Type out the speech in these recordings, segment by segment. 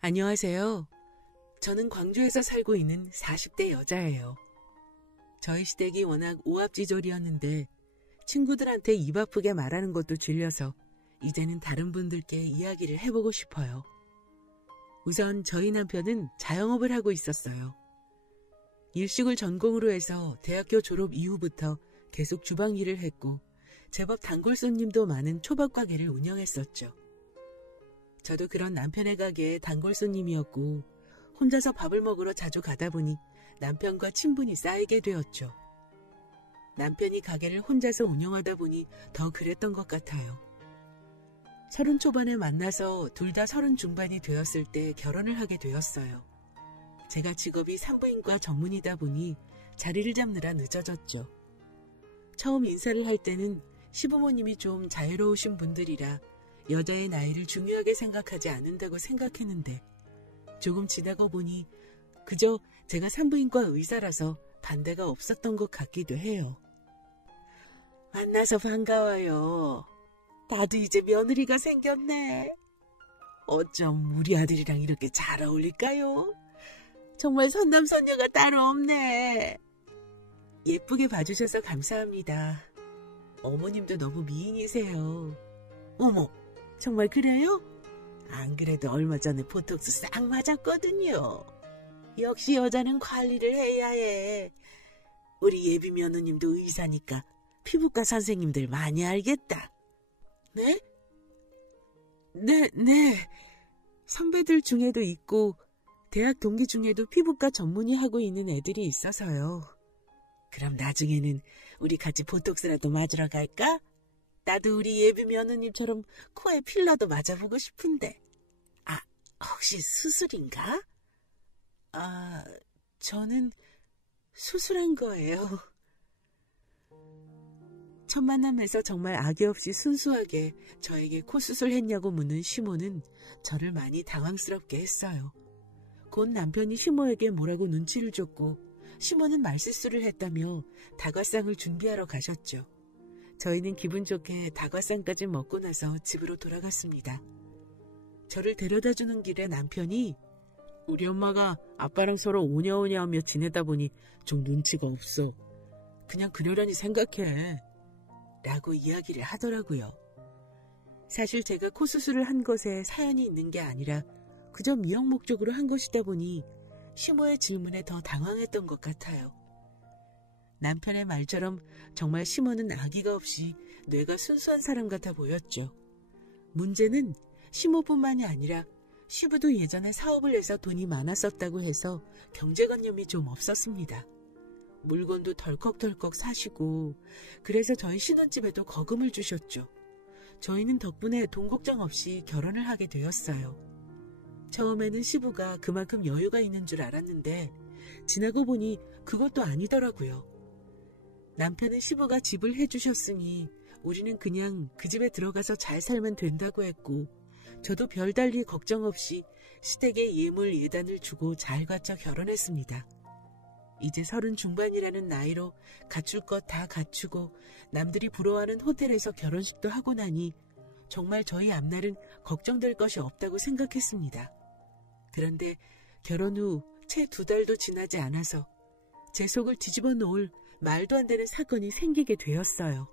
안녕하세요. 저는 광주에서 살고 있는 40대 여자예요. 저의 시댁이 워낙 오합지졸이었는데 친구들한테 입 아프게 말하는 것도 질려서 이제는 다른 분들께 이야기를 해보고 싶어요. 우선 저희 남편은 자영업을 하고 있었어요. 일식을 전공으로 해서 대학교 졸업 이후부터 계속 주방 일을 했고 제법 단골 손님도 많은 초밥 가게를 운영했었죠. 저도 그런 남편의 가게에 단골 손님이었고 혼자서 밥을 먹으러 자주 가다 보니 남편과 친분이 쌓이게 되었죠. 남편이 가게를 혼자서 운영하다 보니 더 그랬던 것 같아요. 30 초반에 만나서 둘 다 30 중반이 되었을 때 결혼을 하게 되었어요. 제가 직업이 산부인과 전문이다 보니 자리를 잡느라 늦어졌죠. 처음 인사를 할 때는 시부모님이 좀 자유로우신 분들이라 여자의 나이를 중요하게 생각하지 않는다고 생각했는데 조금 지나고 보니 그저 제가 산부인과 의사라서 반대가 없었던 것 같기도 해요. 만나서 반가워요. 나도 이제 며느리가 생겼네. 어쩜 우리 아들이랑 이렇게 잘 어울릴까요? 정말 선남선녀가 따로 없네. 예쁘게 봐주셔서 감사합니다. 어머님도 너무 미인이세요. 어머, 정말 그래요? 안 그래도 얼마 전에 보톡스 싹 맞았거든요. 역시 여자는 관리를 해야 해. 우리 예비 며느님도 의사니까 피부과 선생님들 많이 알겠다. 네? 네. 선배들 중에도 있고 대학 동기 중에도 피부과 전문의 하고 있는 애들이 있어서요. 그럼 나중에는 우리 같이 보톡스라도 맞으러 갈까? 나도 우리 예비 며느님처럼 코에 필러도 맞아보고 싶은데. 아, 혹시 수술인가? 아, 저는 수술한 거예요. 첫 만남에서 정말 악의 없이 순수하게 저에게 코 수술했냐고 묻는 시모는 저를 많이 당황스럽게 했어요. 곧 남편이 시모에게 뭐라고 눈치를 줬고 시모는 말실수를 했다며 다과상을 준비하러 가셨죠. 저희는 기분 좋게 다과상까지 먹고 나서 집으로 돌아갔습니다. 저를 데려다주는 길에 남편이 우리 엄마가 아빠랑 서로 오냐오냐 하며 지내다 보니 좀 눈치가 없어. 그냥 그러려니 생각해. 라고 이야기를 하더라고요. 사실 제가 코 수술을 한 것에 사연이 있는 게 아니라 그저 미용 목적으로 한 것이다 보니 시모의 질문에 더 당황했던 것 같아요. 남편의 말처럼 정말 시모는 아기가 없이 뇌가 순수한 사람 같아 보였죠. 문제는 시모뿐만이 아니라 시부도 예전에 사업을 해서 돈이 많았었다고 해서 경제관념이 좀 없었습니다. 물건도 덜컥덜컥 사시고 그래서 저희 신혼집에도 거금을 주셨죠. 저희는 덕분에 돈 걱정 없이 결혼을 하게 되었어요. 처음에는 시부가 그만큼 여유가 있는 줄 알았는데 지나고 보니 그것도 아니더라고요. 남편은 시부가 집을 해주셨으니 우리는 그냥 그 집에 들어가서 잘 살면 된다고 했고 저도 별달리 걱정 없이 시댁에 예물 예단을 주고 잘 갖춰 결혼했습니다. 이제 30 중반이라는 나이로 갖출 것 다 갖추고 남들이 부러워하는 호텔에서 결혼식도 하고 나니 정말 저희 앞날은 걱정될 것이 없다고 생각했습니다. 그런데 결혼 후 채 2달도 지나지 않아서 제 속을 뒤집어 놓을 말도 안 되는 사건이 생기게 되었어요.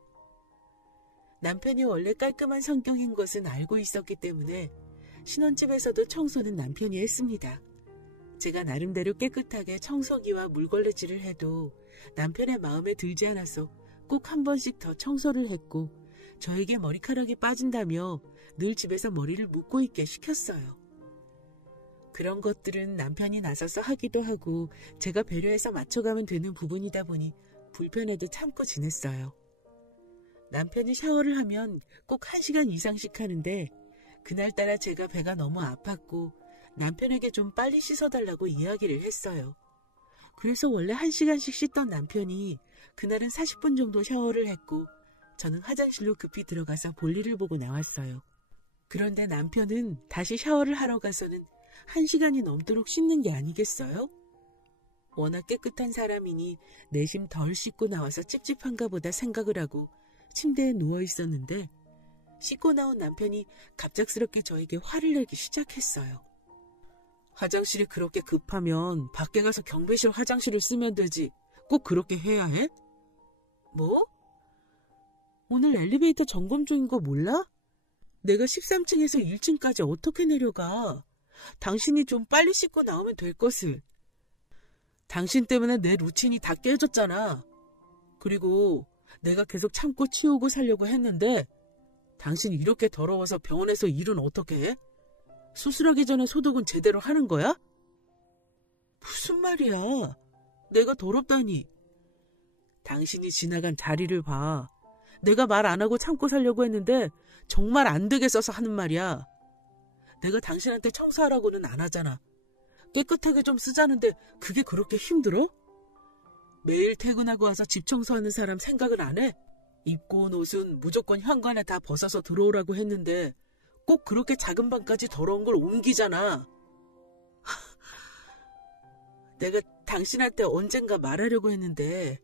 남편이 원래 깔끔한 성격인 것은 알고 있었기 때문에 신혼집에서도 청소는 남편이 했습니다. 제가 나름대로 깨끗하게 청소기와 물걸레질을 해도 남편의 마음에 들지 않아서 꼭 한 번씩 더 청소를 했고 저에게 머리카락이 빠진다며 늘 집에서 머리를 묶고 있게 시켰어요. 그런 것들은 남편이 나서서 하기도 하고 제가 배려해서 맞춰가면 되는 부분이다 보니 불편해도 참고 지냈어요. 남편이 샤워를 하면 꼭 1시간 이상씩 하는데 그날따라 제가 배가 너무 아팠고 남편에게 좀 빨리 씻어달라고 이야기를 했어요. 그래서 원래 1시간씩 씻던 남편이 그날은 40분 정도 샤워를 했고 저는 화장실로 급히 들어가서 볼일을 보고 나왔어요. 그런데 남편은 다시 샤워를 하러 가서는 1시간이 넘도록 씻는 게 아니겠어요? 워낙 깨끗한 사람이니 내심 덜 씻고 나와서 찝찝한가 보다 생각을 하고 침대에 누워 있었는데 씻고 나온 남편이 갑작스럽게 저에게 화를 내기 시작했어요. 화장실이 그렇게 급하면 밖에 가서 경비실 화장실을 쓰면 되지. 꼭 그렇게 해야 해? 뭐? 오늘 엘리베이터 점검 중인 거 몰라? 내가 13층에서 1층까지 어떻게 내려가? 당신이 좀 빨리 씻고 나오면 될 것을. 당신 때문에 내 루틴이 다 깨졌잖아. 그리고 내가 계속 참고 치우고 살려고 했는데 당신이 이렇게 더러워서 병원에서 일은 어떻게 해? 수술하기 전에 소독은 제대로 하는 거야? 무슨 말이야? 내가 더럽다니. 당신이 지나간 자리를 봐. 내가 말 안 하고 참고 살려고 했는데 정말 안 되겠어서 하는 말이야. 내가 당신한테 청소하라고는 안 하잖아. 깨끗하게 좀 쓰자는데 그게 그렇게 힘들어? 매일 퇴근하고 와서 집 청소하는 사람 생각을 안 해? 입고 온 옷은 무조건 현관에 다 벗어서 들어오라고 했는데 꼭 그렇게 작은 방까지 더러운 걸 옮기잖아. 내가 당신한테 언젠가 말하려고 했는데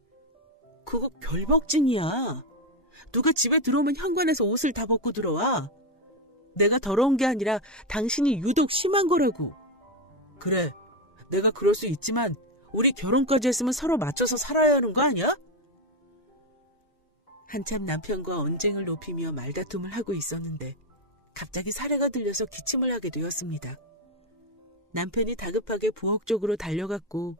그거 결벽증이야. 누가 집에 들어오면 현관에서 옷을 다 벗고 들어와. 내가 더러운 게 아니라 당신이 유독 심한 거라고. 그래, 내가 그럴 수 있지만 우리 결혼까지 했으면 서로 맞춰서 살아야 하는 거 아니야? 한참 남편과 언쟁을 높이며 말다툼을 하고 있었는데 갑자기 사례가 들려서 기침을 하게 되었습니다. 남편이 다급하게 부엌 쪽으로 달려갔고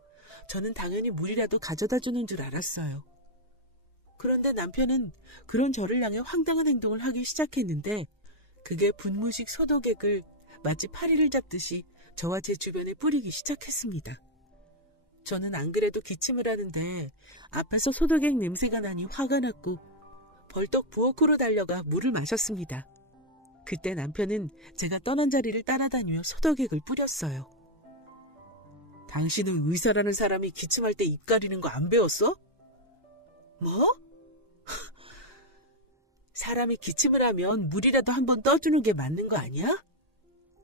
저는 당연히 물이라도 가져다 주는 줄 알았어요. 그런데 남편은 그런 저를 향해 황당한 행동을 하기 시작했는데 그게 분무식 소독액을 마치 파리를 잡듯이 저와 제 주변에 뿌리기 시작했습니다. 저는 안 그래도 기침을 하는데 앞에서 소독액 냄새가 나니 화가 났고 벌떡 부엌으로 달려가 물을 마셨습니다. 그때 남편은 제가 떠난 자리를 따라다니며 소독액을 뿌렸어요. 당신은 의사라는 사람이 기침할 때 입 가리는 거 안 배웠어? 뭐? 사람이 기침을 하면 물이라도 한번 떠주는 게 맞는 거 아니야?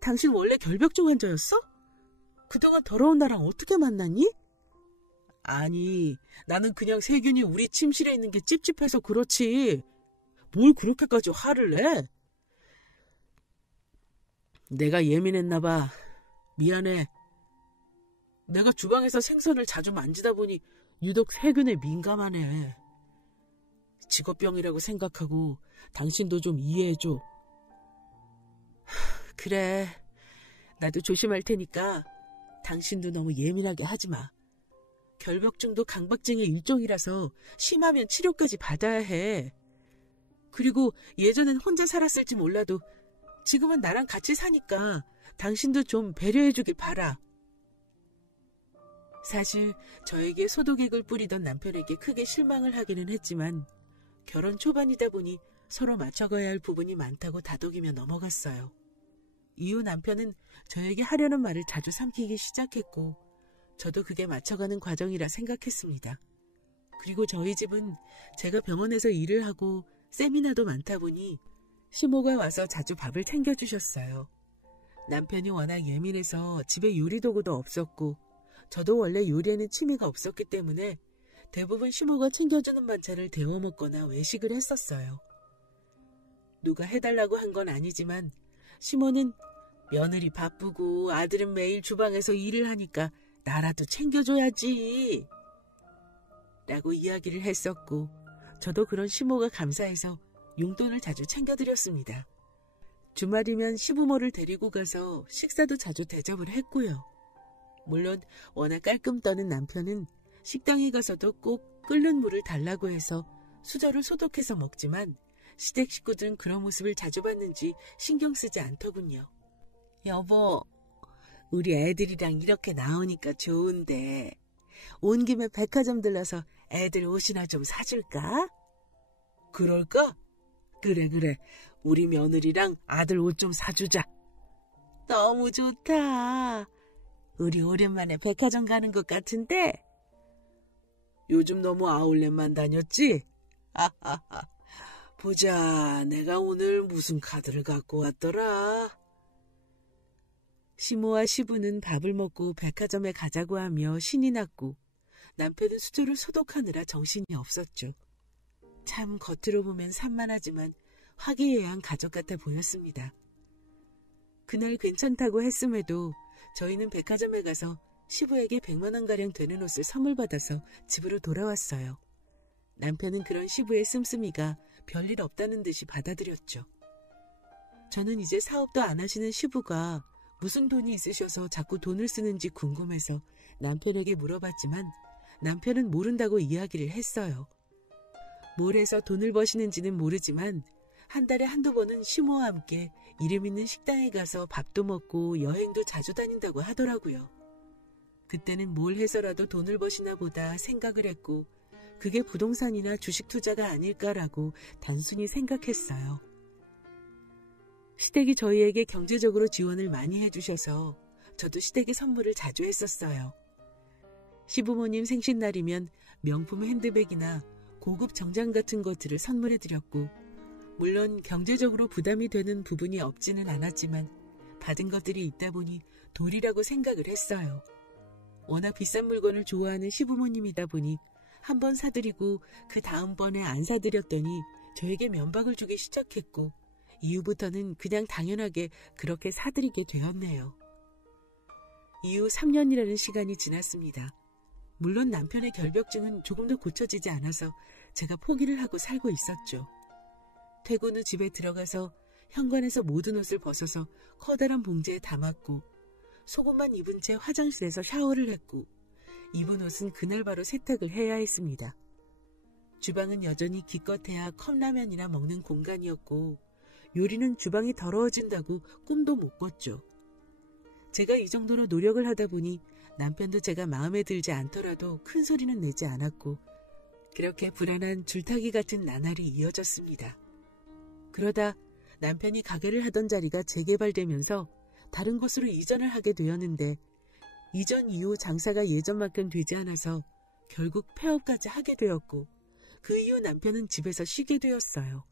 당신 원래 결벽증 환자였어? 그동안 더러운 나랑 어떻게 만났니? 아니, 나는 그냥 세균이 우리 침실에 있는 게 찝찝해서 그렇지. 뭘 그렇게까지 화를 내? 내가 예민했나 봐. 미안해. 내가 주방에서 생선을 자주 만지다 보니 유독 세균에 민감하네. 직업병이라고 생각하고 당신도 좀 이해해줘. 그래, 나도 조심할 테니까 당신도 너무 예민하게 하지 마. 결벽증도 강박증의 일종이라서 심하면 치료까지 받아야 해. 그리고 예전엔 혼자 살았을지 몰라도 지금은 나랑 같이 사니까 당신도 좀 배려해주길 바라. 사실 저에게 소독액을 뿌리던 남편에게 크게 실망을 하기는 했지만 결혼 초반이다 보니 서로 맞춰가야 할 부분이 많다고 다독이며 넘어갔어요. 이후 남편은 저에게 하려는 말을 자주 삼키기 시작했고 저도 그게 맞춰가는 과정이라 생각했습니다. 그리고 저희 집은 제가 병원에서 일을 하고 세미나도 많다 보니 시모가 와서 자주 밥을 챙겨주셨어요. 남편이 워낙 예민해서 집에 요리도구도 없었고 저도 원래 요리에는 취미가 없었기 때문에 대부분 시모가 챙겨주는 반찬을 데워 먹거나 외식을 했었어요. 누가 해달라고 한 건 아니지만 시모는 며느리 바쁘고 아들은 매일 주방에서 일을 하니까 나라도 챙겨줘야지 라고 이야기를 했었고 저도 그런 시모가 감사해서 용돈을 자주 챙겨드렸습니다. 주말이면 시부모를 데리고 가서 식사도 자주 대접을 했고요. 물론 워낙 깔끔 떠는 남편은 식당에 가서도 꼭 끓는 물을 달라고 해서 수저를 소독해서 먹지만 시댁 식구들은 그런 모습을 자주 봤는지 신경 쓰지 않더군요. 여보, 우리 애들이랑 이렇게 나오니까 좋은데 온 김에 백화점 들러서 애들 옷이나 좀 사줄까? 그럴까? 그래. 우리 며느리랑 아들 옷 좀 사주자. 너무 좋다. 우리 오랜만에 백화점 가는 것 같은데? 요즘 너무 아울렛만 다녔지? 아하하. 보자, 내가 오늘 무슨 카드를 갖고 왔더라. 시모와 시부는 밥을 먹고 백화점에 가자고 하며 신이 났고 남편은 수저를 소독하느라 정신이 없었죠. 참 겉으로 보면 산만하지만 화기애애한 가족 같아 보였습니다. 그날 괜찮다고 했음에도 저희는 백화점에 가서 시부에게 100만 원가량 되는 옷을 선물 받아서 집으로 돌아왔어요. 남편은 그런 시부의 씀씀이가 별일 없다는 듯이 받아들였죠. 저는 이제 사업도 안 하시는 시부가 무슨 돈이 있으셔서 자꾸 돈을 쓰는지 궁금해서 남편에게 물어봤지만 남편은 모른다고 이야기를 했어요. 뭘 해서 돈을 버시는지는 모르지만 한 달에 한두 번은 시모와 함께 이름 있는 식당에 가서 밥도 먹고 여행도 자주 다닌다고 하더라고요. 그때는 뭘 해서라도 돈을 버시나 보다 생각을 했고 그게 부동산이나 주식 투자가 아닐까라고 단순히 생각했어요. 시댁이 저희에게 경제적으로 지원을 많이 해주셔서 저도 시댁에 선물을 자주 했었어요. 시부모님 생신날이면 명품 핸드백이나 고급 정장 같은 것들을 선물해드렸고 물론 경제적으로 부담이 되는 부분이 없지는 않았지만 받은 것들이 있다 보니 도리라고 생각을 했어요. 워낙 비싼 물건을 좋아하는 시부모님이다 보니 한 번 사드리고 그 다음번에 안 사드렸더니 저에게 면박을 주기 시작했고 이후부터는 그냥 당연하게 그렇게 사드리게 되었네요. 이후 3년이라는 시간이 지났습니다. 물론 남편의 결벽증은 조금도 고쳐지지 않아서 제가 포기를 하고 살고 있었죠. 퇴근 후 집에 들어가서 현관에서 모든 옷을 벗어서 커다란 봉지에 담았고 속옷만 입은 채 화장실에서 샤워를 했고 입은 옷은 그날 바로 세탁을 해야 했습니다. 주방은 여전히 기껏해야 컵라면이나 먹는 공간이었고 요리는 주방이 더러워진다고 꿈도 못 꿨죠. 제가 이 정도로 노력을 하다 보니 남편도 제가 마음에 들지 않더라도 큰 소리는 내지 않았고 그렇게 불안한 줄타기 같은 나날이 이어졌습니다. 그러다 남편이 가게를 하던 자리가 재개발되면서 다른 곳으로 이전을 하게 되었는데 이전 이후 장사가 예전만큼 되지 않아서 결국 폐업까지 하게 되었고 그 이후 남편은 집에서 쉬게 되었어요.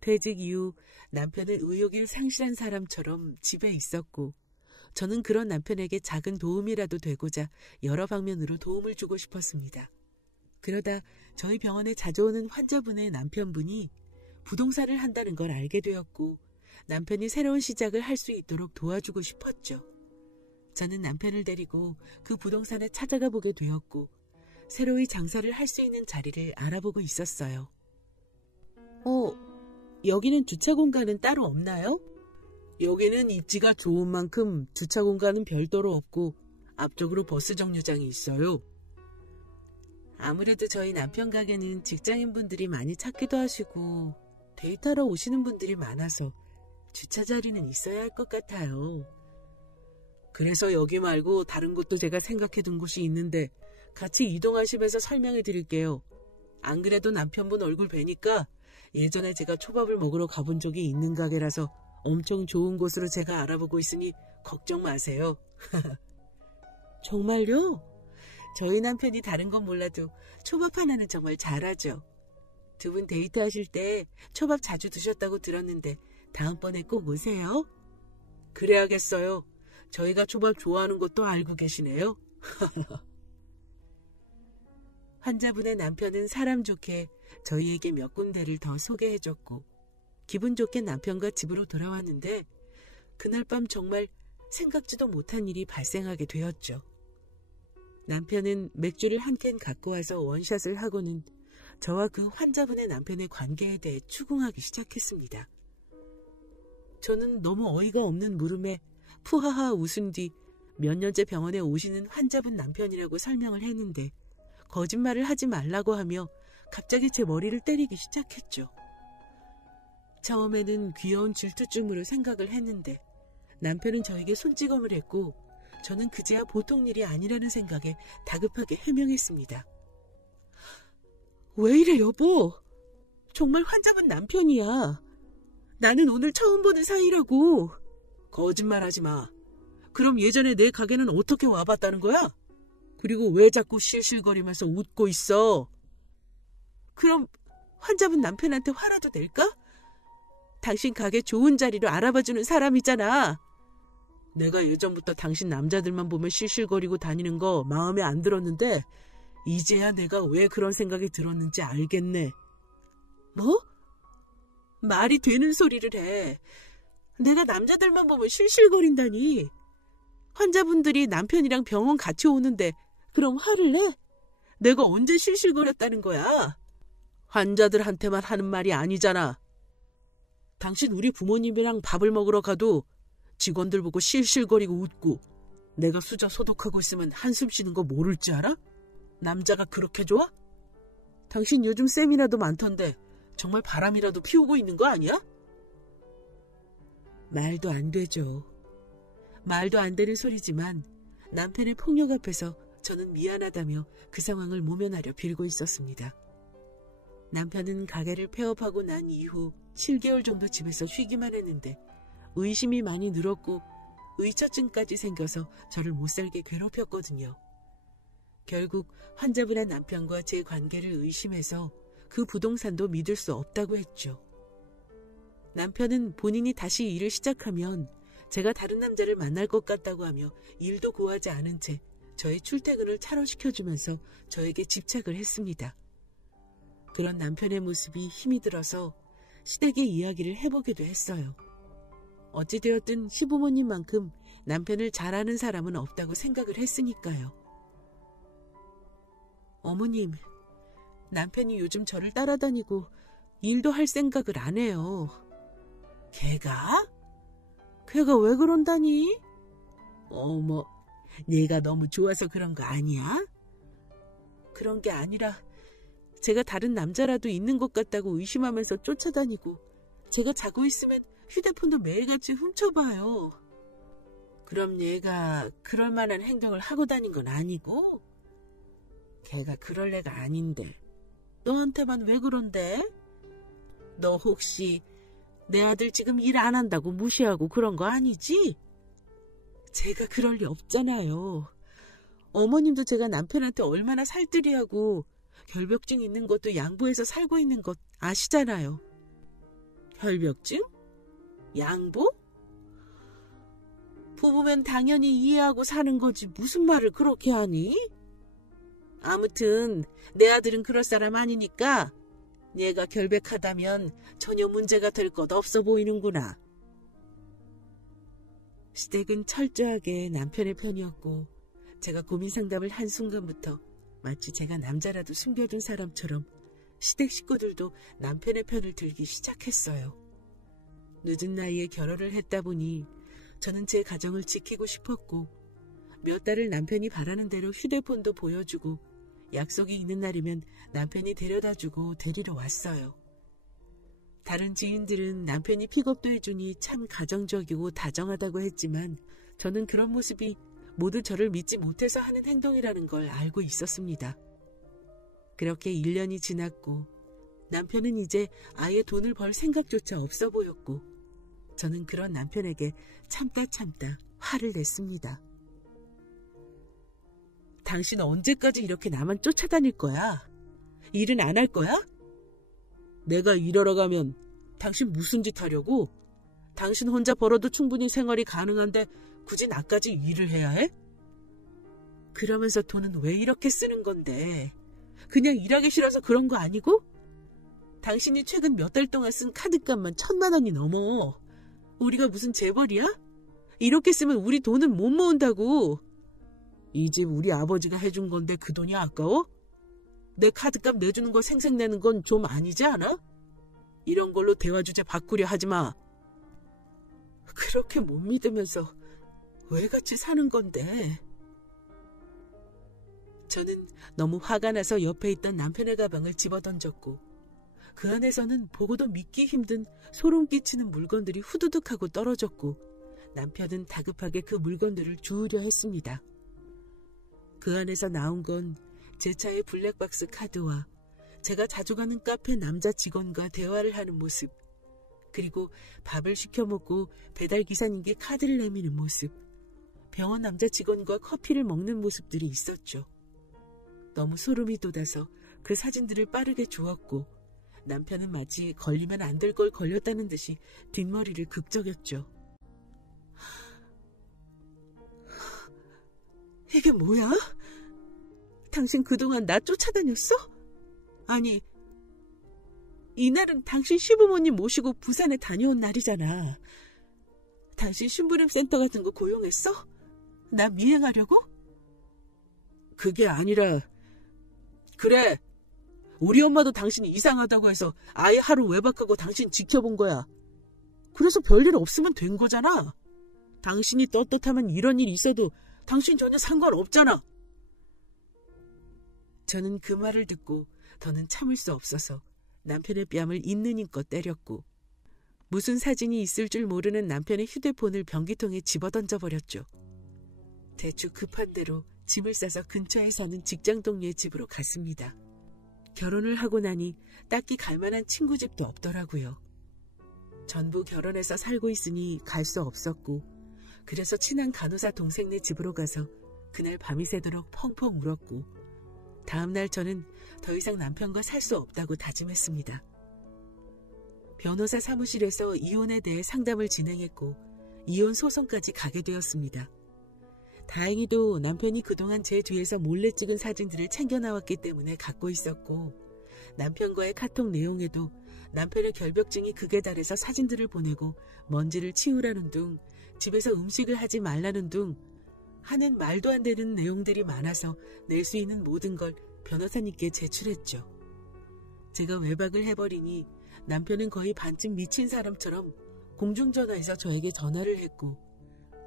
퇴직 이후 남편은 의욕이 상실한 사람처럼 집에 있었고 저는 그런 남편에게 작은 도움이라도 되고자 여러 방면으로 도움을 주고 싶었습니다. 그러다 저희 병원에 자주 오는 환자분의 남편분이 부동산을 한다는 걸 알게 되었고 남편이 새로운 시작을 할 수 있도록 도와주고 싶었죠. 저는 남편을 데리고 그 부동산에 찾아가 보게 되었고 새로이 장사를 할 수 있는 자리를 알아보고 있었어요. 여기는 주차 공간은 따로 없나요? 여기는 입지가 좋은 만큼 주차 공간은 별도로 없고 앞쪽으로 버스 정류장이 있어요. 아무래도 저희 남편 가게는 직장인분들이 많이 찾기도 하시고 데이트하러 오시는 분들이 많아서 주차 자리는 있어야 할 것 같아요. 그래서 여기 말고 다른 곳도 제가 생각해둔 곳이 있는데 같이 이동하시면서 설명해 드릴게요. 안 그래도 남편분 얼굴 뵈니까 예전에 제가 초밥을 먹으러 가본 적이 있는 가게라서 엄청 좋은 곳으로 제가 알아보고 있으니 걱정 마세요. 정말요? 저희 남편이 다른 건 몰라도 초밥 하나는 정말 잘하죠. 두 분 데이트하실 때 초밥 자주 드셨다고 들었는데 다음번에 꼭 오세요. 그래야겠어요. 저희가 초밥 좋아하는 것도 알고 계시네요. 환자분의 남편은 사람 좋게 저희에게 몇 군데를 더 소개해줬고 기분 좋게 남편과 집으로 돌아왔는데 그날 밤 정말 생각지도 못한 일이 발생하게 되었죠. 남편은 맥주를 한 캔 갖고 와서 원샷을 하고는 저와 그 환자분의 남편의 관계에 대해 추궁하기 시작했습니다. 저는 너무 어이가 없는 물음에 푸하하 웃은 뒤 몇 년째 병원에 오시는 환자분 남편이라고 설명을 했는데 거짓말을 하지 말라고 하며 갑자기 제 머리를 때리기 시작했죠. 처음에는 귀여운 질투쯤으로 생각을 했는데 남편은 저에게 손찌검을 했고 저는 그제야 보통 일이 아니라는 생각에 다급하게 해명했습니다. 왜 이래 여보? 정말 환자분 남편이야. 나는 오늘 처음 보는 사이라고. 거짓말하지 마. 그럼 예전에 내 가게는 어떻게 와봤다는 거야? 그리고 왜 자꾸 실실거리면서 웃고 있어? 그럼 환자분 남편한테 화라도 낼까? 당신 가게 좋은 자리로 알아봐주는 사람이잖아. 내가 예전부터 당신 남자들만 보면 실실거리고 다니는 거 마음에 안 들었는데 이제야 내가 왜 그런 생각이 들었는지 알겠네. 뭐? 말이 되는 소리를 해. 내가 남자들만 보면 실실거린다니. 환자분들이 남편이랑 병원 같이 오는데 그럼 화를 내? 내가 언제 실실거렸다는 거야? 환자들한테만 하는 말이 아니잖아. 당신 우리 부모님이랑 밥을 먹으러 가도 직원들 보고 실실거리고 웃고 내가 수저 소독하고 있으면 한숨 쉬는 거 모를 줄 알아? 남자가 그렇게 좋아? 당신 요즘 세미나도 많던데 정말 바람이라도 피우고 있는 거 아니야? 말도 안 되죠. 말도 안 되는 소리지만 남편의 폭력 앞에서 저는 미안하다며 그 상황을 모면하려 빌고 있었습니다. 남편은 가게를 폐업하고 난 이후 7개월 정도 집에서 쉬기만 했는데 의심이 많이 늘었고 의처증까지 생겨서 저를 못살게 괴롭혔거든요. 결국 환자분의 남편과 제 관계를 의심해서 그 부동산도 믿을 수 없다고 했죠. 남편은 본인이 다시 일을 시작하면 제가 다른 남자를 만날 것 같다고 하며 일도 구하지 않은 채 저의 출퇴근을 차로 시켜주면서 저에게 집착을 했습니다. 그런 남편의 모습이 힘이 들어서 시댁의 이야기를 해보기도 했어요. 어찌되었든 시부모님만큼 남편을 잘 아는 사람은 없다고 생각을 했으니까요. 어머님, 남편이 요즘 저를 따라다니고 일도 할 생각을 안 해요. 걔가? 걔가 왜 그런다니? 어머, 내가 너무 좋아서 그런 거 아니야? 그런 게 아니라 제가 다른 남자라도 있는 것 같다고 의심하면서 쫓아다니고 제가 자고 있으면 휴대폰도 매일같이 훔쳐봐요. 그럼 얘가 그럴 만한 행동을 하고 다닌 건 아니고? 걔가 그럴 애가 아닌데 너한테만 왜 그런데? 너 혹시 내 아들 지금 일 안 한다고 무시하고 그런 거 아니지? 제가 그럴 리 없잖아요. 어머님도 제가 남편한테 얼마나 살뜰히하고 결벽증 있는 것도 양보해서 살고 있는 것 아시잖아요. 결벽증? 양보? 부부면 당연히 이해하고 사는 거지 무슨 말을 그렇게 하니? 아무튼 내 아들은 그럴 사람 아니니까 얘가 결백하다면 전혀 문제가 될 것 없어 보이는구나. 시댁은 철저하게 남편의 편이었고 제가 고민 상담을 한 순간부터 마치 제가 남자라도 숨겨둔 사람처럼 시댁 식구들도 남편의 편을 들기 시작했어요. 늦은 나이에 결혼을 했다 보니 저는 제 가정을 지키고 싶었고 몇 달을 남편이 바라는 대로 휴대폰도 보여주고 약속이 있는 날이면 남편이 데려다주고 데리러 왔어요. 다른 지인들은 남편이 픽업도 해주니 참 가정적이고 다정하다고 했지만 저는 그런 모습이 모두 저를 믿지 못해서 하는 행동이라는 걸 알고 있었습니다. 그렇게 1년이 지났고 남편은 이제 아예 돈을 벌 생각조차 없어 보였고 저는 그런 남편에게 참다 화를 냈습니다. 당신 언제까지 이렇게 나만 쫓아다닐 거야? 일은 안 할 거야? 내가 일하러 가면 당신 무슨 짓 하려고? 당신 혼자 벌어도 충분히 생활이 가능한데 굳이 나까지 일을 해야 해? 그러면서 돈은 왜 이렇게 쓰는 건데? 그냥 일하기 싫어서 그런 거 아니고? 당신이 최근 몇 달 동안 쓴 카드값만 1,000만 원이 넘어. 우리가 무슨 재벌이야? 이렇게 쓰면 우리 돈은 못 모은다고. 이 집 우리 아버지가 해준 건데 그 돈이 아까워? 내 카드값 내주는 거 생색내는 건 좀 아니지 않아? 이런 걸로 대화 주제 바꾸려 하지 마. 그렇게 못 믿으면서 왜 같이 사는 건데? 저는 너무 화가 나서 옆에 있던 남편의 가방을 집어던졌고 그 안에서는 보고도 믿기 힘든 소름 끼치는 물건들이 후두둑하고 떨어졌고 남편은 다급하게 그 물건들을 주우려 했습니다. 그 안에서 나온 건 제 차의 블랙박스 카드와 제가 자주 가는 카페 남자 직원과 대화를 하는 모습, 그리고 밥을 시켜 먹고 배달기사님께 카드를 내미는 모습, 병원 남자 직원과 커피를 먹는 모습들이 있었죠. 너무 소름이 돋아서 그 사진들을 빠르게 주웠고 남편은 마치 걸리면 안 될 걸 걸렸다는 듯이 뒷머리를 극적였죠. 이게 뭐야? 당신 그동안 나 쫓아다녔어? 아니, 이날은 당신 시부모님 모시고 부산에 다녀온 날이잖아. 당신 심부름 센터 같은 거 고용했어? 나 미행하려고? 그게 아니라, 그래. 우리 엄마도 당신이 이상하다고 해서 아예 하루 외박하고 당신 지켜본 거야. 그래서 별일 없으면 된 거잖아. 당신이 떳떳하면 이런 일이 있어도 당신 전혀 상관없잖아. 저는 그 말을 듣고 더는 참을 수 없어서 남편의 뺨을 있는 힘껏 때렸고 무슨 사진이 있을 줄 모르는 남편의 휴대폰을 변기통에 집어던져버렸죠. 대충 급한 대로 짐을 싸서 근처에 사는 직장 동료의 집으로 갔습니다. 결혼을 하고 나니 딱히 갈 만한 친구 집도 없더라고요. 전부 결혼해서 살고 있으니 갈 수 없었고 그래서 친한 간호사 동생네 집으로 가서 그날 밤이 새도록 펑펑 울었고 다음날 저는 더 이상 남편과 살 수 없다고 다짐했습니다. 변호사 사무실에서 이혼에 대해 상담을 진행했고 이혼 소송까지 가게 되었습니다. 다행히도 남편이 그동안 제 뒤에서 몰래 찍은 사진들을 챙겨나왔기 때문에 갖고 있었고 남편과의 카톡 내용에도 남편의 결벽증이 극에 달해서 사진들을 보내고 먼지를 치우라는 둥 집에서 음식을 하지 말라는 둥 하는 말도 안 되는 내용들이 많아서 낼 수 있는 모든 걸 변호사님께 제출했죠. 제가 외박을 해버리니 남편은 거의 반쯤 미친 사람처럼 공중전화에서 저에게 전화를 했고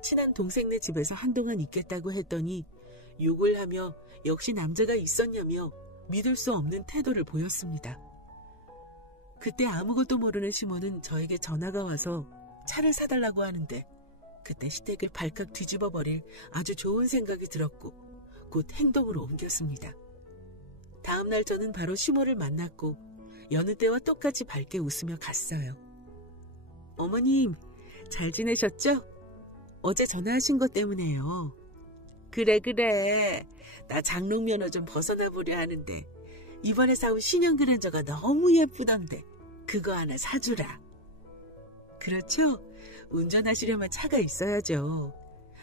친한 동생네 집에서 한동안 있겠다고 했더니 욕을 하며 역시 남자가 있었냐며 믿을 수 없는 태도를 보였습니다. 그때 아무것도 모르는 시몬은 저에게 전화가 와서 차를 사달라고 하는데 그때 시댁을 발칵 뒤집어 버릴 아주 좋은 생각이 들었고 곧 행동으로 옮겼습니다. 다음날 저는 바로 시몬을 만났고 여느 때와 똑같이 밝게 웃으며 갔어요. 어머님, 잘 지내셨죠? 어제 전화하신 것 때문에요. 그래. 나 장롱 면허 좀 벗어나 보려 하는데 이번에 사온 신형 그랜저가 너무 예쁘던데 그거 하나 사주라. 그렇죠? 운전하시려면 차가 있어야죠.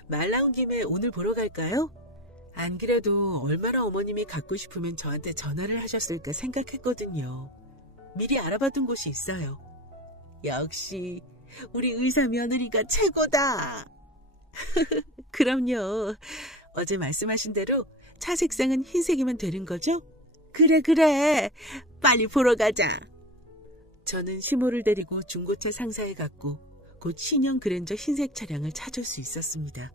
말 나온 김에 오늘 보러 갈까요? 안 그래도 얼마나 어머님이 갖고 싶으면 저한테 전화를 하셨을까 생각했거든요. 미리 알아봤던 곳이 있어요. 역시 우리 의사 며느리가 최고다. 그럼요. 어제 말씀하신 대로 차 색상은 흰색이면 되는 거죠? 그래. 빨리 보러 가자. 저는 시모를 데리고 중고차 상사에 갔고 곧 신형 그랜저 흰색 차량을 찾을 수 있었습니다.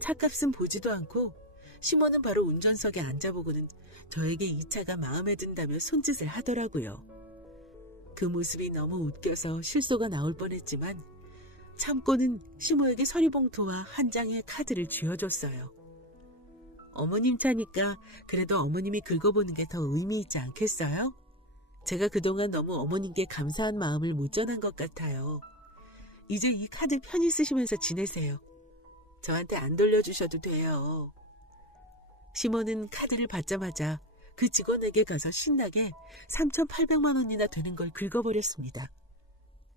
차값은 보지도 않고 시모는 바로 운전석에 앉아보고는 저에게 이 차가 마음에 든다며 손짓을 하더라고요. 그 모습이 너무 웃겨서 실소가 나올 뻔했지만 참고는 시모에게 서리봉투와 한 장의 카드를 쥐어줬어요. 어머님 차니까 그래도 어머님이 긁어보는 게 더 의미 있지 않겠어요? 제가 그동안 너무 어머님께 감사한 마음을 못 전한 것 같아요. 이제 이 카드 편히 쓰시면서 지내세요. 저한테 안 돌려주셔도 돼요. 시모는 카드를 받자마자 그 직원에게 가서 신나게 3,800만 원이나 되는 걸 긁어버렸습니다.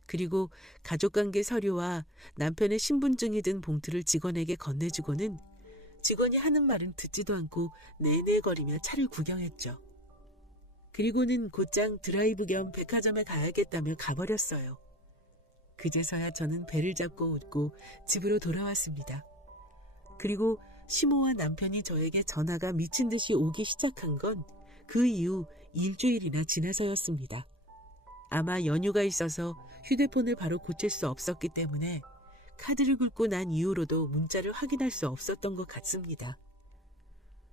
그리고 가족관계 서류와 남편의 신분증이 든 봉투를 직원에게 건네주고는 직원이 하는 말은 듣지도 않고 내내거리며 차를 구경했죠. 그리고는 곧장 드라이브 겸 백화점에 가야겠다며 가버렸어요. 그제서야 저는 배를 잡고 웃고 집으로 돌아왔습니다. 그리고 시모와 남편이 저에게 전화가 미친 듯이 오기 시작한 건 그 이후 일주일이나 지나서였습니다. 아마 연휴가 있어서 휴대폰을 바로 고칠 수 없었기 때문에 카드를 긁고 난 이후로도 문자를 확인할 수 없었던 것 같습니다.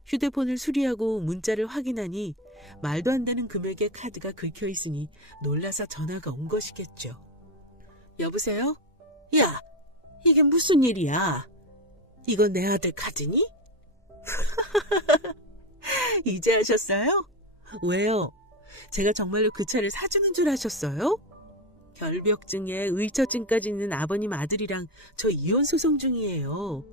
휴대폰을 수리하고 문자를 확인하니 말도 안 되는 금액의 카드가 긁혀 있으니 놀라서 전화가 온 것이겠죠. 여보세요? 야, 이게 무슨 일이야? 이건 내 아들 카드니? 이제 하셨어요? 왜요? 제가 정말로 그 차를 사주는 줄 아셨어요? 결벽증에 의처증까지 있는 아버님 아들이랑 저 이혼 소송 중이에요.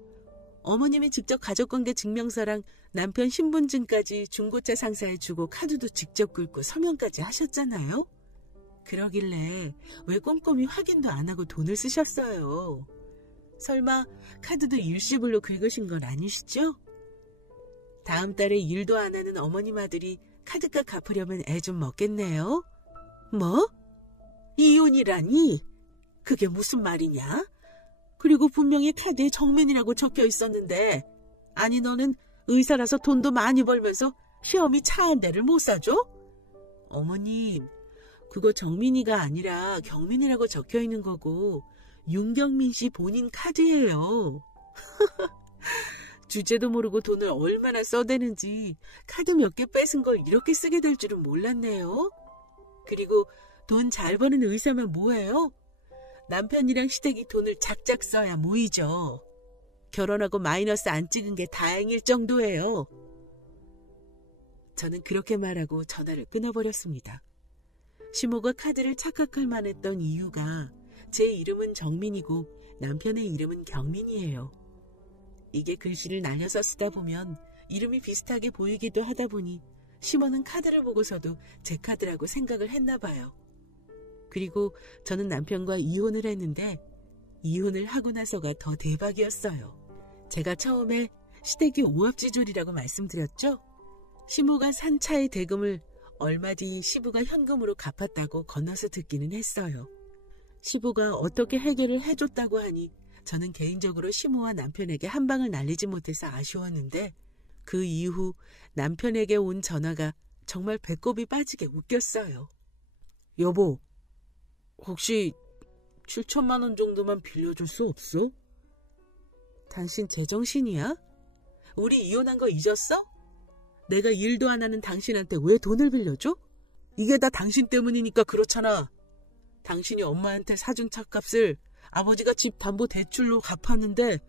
어머님이 직접 가족관계 증명서랑 남편 신분증까지 중고차 상사에 주고 카드도 직접 긁고 서명까지 하셨잖아요. 그러길래 왜 꼼꼼히 확인도 안 하고 돈을 쓰셨어요? 설마 카드도 일시불로 긁으신 건 아니시죠? 다음 달에 일도 안 하는 어머님 아들이 카드값 갚으려면 애 좀 먹겠네요. 뭐? 이혼이라니? 그게 무슨 말이냐? 그리고 분명히 카드에 정민이라고 적혀 있었는데, 아니 너는 의사라서 돈도 많이 벌면서 시험이 차 한 대를 못 사줘? 어머님, 그거 정민이가 아니라 경민이라고 적혀 있는 거고 윤경민 씨 본인 카드예요. 주제도 모르고 돈을 얼마나 써대는지 카드 몇 개 뺏은 걸 이렇게 쓰게 될 줄은 몰랐네요. 그리고 돈 잘 버는 의사면 뭐예요? 남편이랑 시댁이 돈을 작작 써야 모이죠. 결혼하고 마이너스 안 찍은 게 다행일 정도예요. 저는 그렇게 말하고 전화를 끊어버렸습니다. 시모가 카드를 착각할 만했던 이유가 제 이름은 정민이고 남편의 이름은 경민이에요. 이게 글씨를 날려서 쓰다 보면 이름이 비슷하게 보이기도 하다 보니 시모는 카드를 보고서도 제 카드라고 생각을 했나 봐요. 그리고 저는 남편과 이혼을 했는데 이혼을 하고 나서가 더 대박이었어요. 제가 처음에 시댁이 오합지졸이라고 말씀드렸죠? 시모가 산 차의 대금을 얼마 뒤 시부가 현금으로 갚았다고 건너서 듣기는 했어요. 시부가 어떻게 해결을 해줬다고 하니 저는 개인적으로 시모와 남편에게 한 방을 날리지 못해서 아쉬웠는데 그 이후 남편에게 온 전화가 정말 배꼽이 빠지게 웃겼어요. 여보, 혹시 7천만 원 정도만 빌려줄 수 없어? 당신 제정신이야? 우리 이혼한 거 잊었어? 내가 일도 안 하는 당신한테 왜 돈을 빌려줘? 이게 다 당신 때문이니까 그렇잖아. 당신이 엄마한테 사준 차값을 아버지가 집 담보 대출로 갚았는데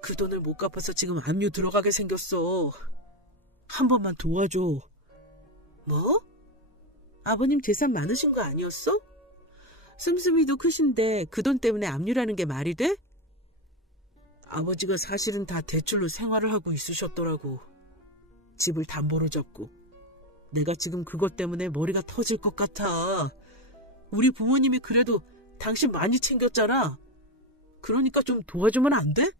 그 돈을 못 갚아서 지금 압류 들어가게 생겼어. 한 번만 도와줘. 뭐? 아버님 재산 많으신 거 아니었어? 씀씀이도 크신데 그 돈 때문에 압류라는 게 말이 돼? 아버지가 사실은 다 대출로 생활을 하고 있으셨더라고. 집을 담보로 잡고. 내가 지금 그것 때문에 머리가 터질 것 같아. 우리 부모님이 그래도 당신 많이 챙겼잖아. 그러니까 좀 도와주면 안 돼?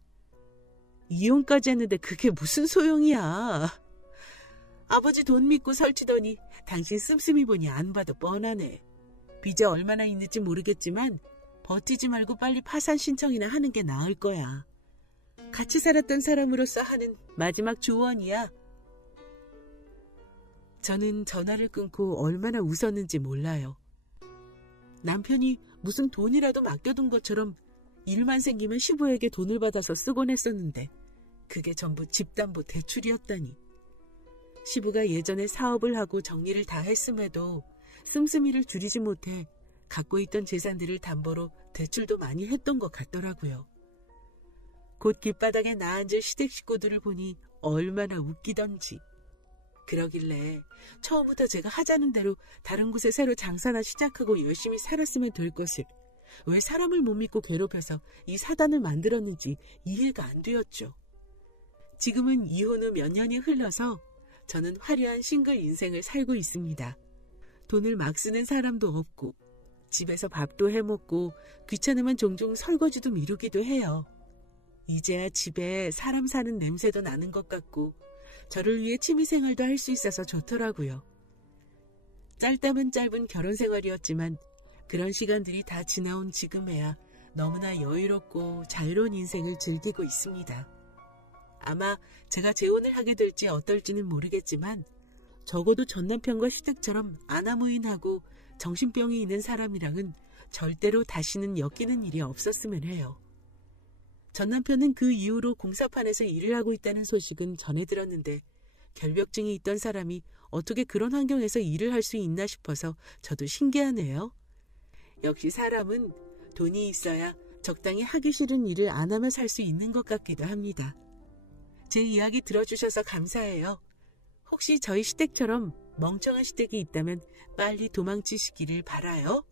이혼까지 했는데 그게 무슨 소용이야. 아버지 돈 믿고 설치더니 당신 씀씀이 보니 안 봐도 뻔하네. 빚이 얼마나 있는지 모르겠지만 버티지 말고 빨리 파산 신청이나 하는 게 나을 거야. 같이 살았던 사람으로서 하는 마지막 조언이야. 저는 전화를 끊고 얼마나 웃었는지 몰라요. 남편이 무슨 돈이라도 맡겨둔 것처럼 일만 생기면 시부에게 돈을 받아서 쓰곤 했었는데 그게 전부 집담보 대출이었다니. 시부가 예전에 사업을 하고 정리를 다 했음에도 씀씀이를 줄이지 못해 갖고 있던 재산들을 담보로 대출도 많이 했던 것 같더라고요. 곧 길바닥에 나앉을 시댁 식구들을 보니 얼마나 웃기던지. 그러길래 처음부터 제가 하자는 대로 다른 곳에 새로 장사나 시작하고 열심히 살았으면 될 것을 왜 사람을 못 믿고 괴롭혀서 이 사단을 만들었는지 이해가 안 되었죠. 지금은 이혼 후 몇 년이 흘러서 저는 화려한 싱글 인생을 살고 있습니다. 돈을 막 쓰는 사람도 없고 집에서 밥도 해먹고 귀찮으면 종종 설거지도 미루기도 해요. 이제야 집에 사람 사는 냄새도 나는 것 같고 저를 위해 취미생활도 할 수 있어서 좋더라고요. 짧다면 짧은 결혼생활이었지만 그런 시간들이 다 지나온 지금에야 너무나 여유롭고 자유로운 인생을 즐기고 있습니다. 아마 제가 재혼을 하게 될지 어떨지는 모르겠지만 적어도 전 남편과 시댁처럼 아나무인하고 정신병이 있는 사람이랑은 절대로 다시는 엮이는 일이 없었으면 해요. 전 남편은 그 이후로 공사판에서 일을 하고 있다는 소식은 전해 들었는데 결벽증이 있던 사람이 어떻게 그런 환경에서 일을 할 수 있나 싶어서 저도 신기하네요. 역시 사람은 돈이 있어야 적당히 하기 싫은 일을 안 하며 살 수 있는 것 같기도 합니다. 제 이야기 들어주셔서 감사해요. 혹시 저희 시댁처럼 멍청한 시댁이 있다면 빨리 도망치시기를 바라요.